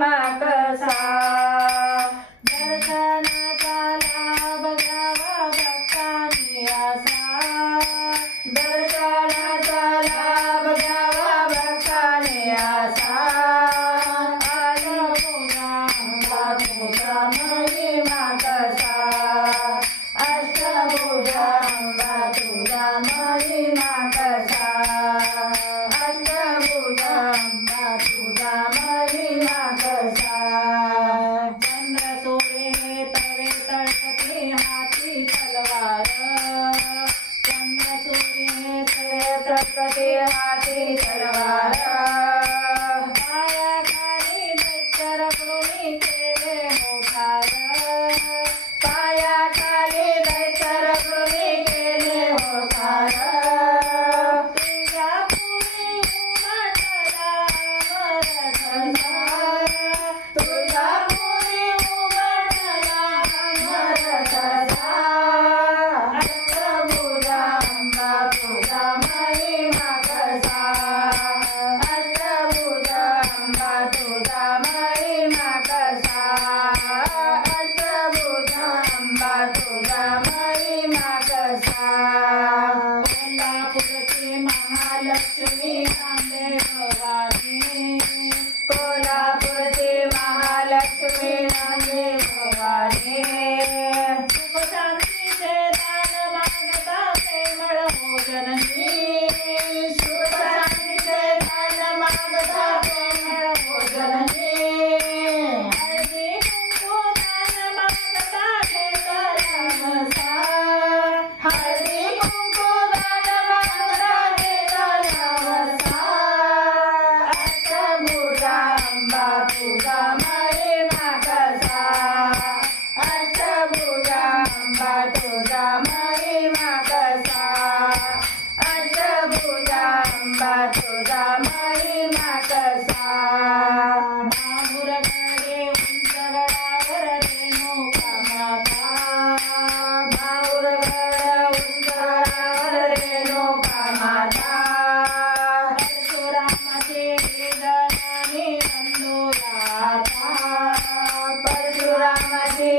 महिमा कसा दर्शनाचा लाभ घ्यावा भक्तांनी असा दर्शनाचा लाभ घ्यावा भक्तांनी असा अष्टभुजा महिमा कसा अष्टभुजा तुझा महिमा कसा अष्टभुजा तुझा महिमा कसा चंद्र सूर्य तवे तळपती हाती तलवार चंद्र सूर्य तवे तळपती हाती तलवार पायाखाली दैत्य रघुनी केले मोठार पायाखाली दैत्य रघुनी केले मोठार तुझ्या पुढे उमटला अमर तुझ्या पुढे उमटला अमर ठसा अष्टभुजा तुझा महिमा कसा अष्टभुजा तुझा महिमा कसा अष्टभुजा तुझा महिमा कसा कोल्हापूरची महालक्ष्मी नांदे भवानी कोल्हापूरची महालक्ष्मी नांदे भवानी सुख शांतीचे दान मागता प्रेमळ भोजननी सुख शांतीचे दान मागता प्रेमळ भोजननी हळदी कुंकू दान मागता घेता रामसा हळदी कुंकू दान मागता घेता रामसा अष्टभुजा तुझा महिमा कसा अष्टभुजा तुझा महिमा कसा अष्टभुजा तुझा महिमा कसा भाऊरगडे उंच गडावर रेणुका माता भाऊरगड उंच गडावर रेणुका माता परशुरामाचे जनाने बंधू आता परशुरामाचे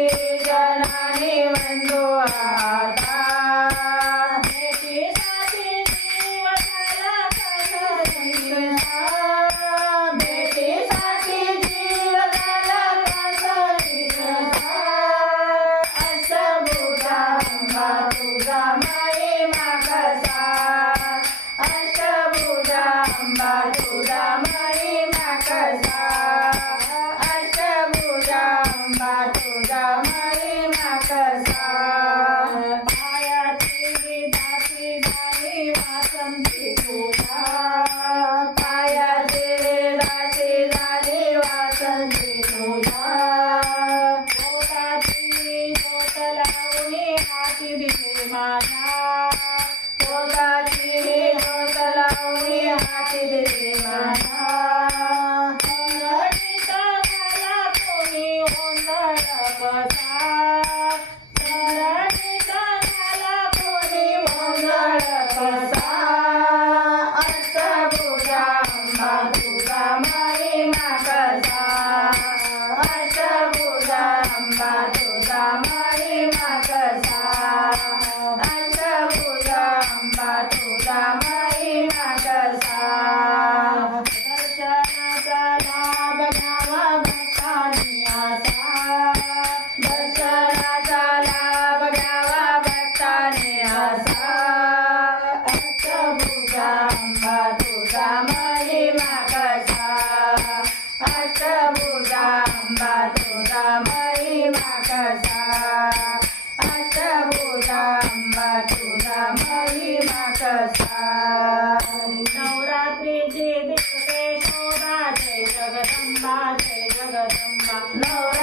जनाने बंधू आता भेटीसाठी जीव झाला कसा दिसता भेटीसाठी जीव झाला कसा दिसता अष्टभुजा तुझा महिमा कसा अष्टभुजा तुझा महिमा कसा अष्टभुजा तुझा महिमा कसा पायाची दासी झाली वासंती तुझा पायाची दासी झाली वासंती तुझा पोटाची ज्योत लावणी हाती दिले माझ्या पोटाची ज्योत लावणी हाती दिले माझ्या सरटीचा घाला कोणी गोंधळ कसा सरटीचा घाला कोणी गोंधळ कसा अष्टभुजा तुझा महिमा कसा अष्टभुजा तुझा महिमा कसा अष्टभुजा तुझा महिमा कसा दर्शनाचा लाभ घ्यावा भक्तांनी असा दर्शनाचा लाभ घ्यावा भक्तांनी असा अष्टभुजा तुझा महिमा कसा अष्टभुजा तुझा महिमा कसा अष्टभुजा तुझा महिमा कसा नवरात्रीची दिसते शोभा जय जगदंबा नवरात्रीची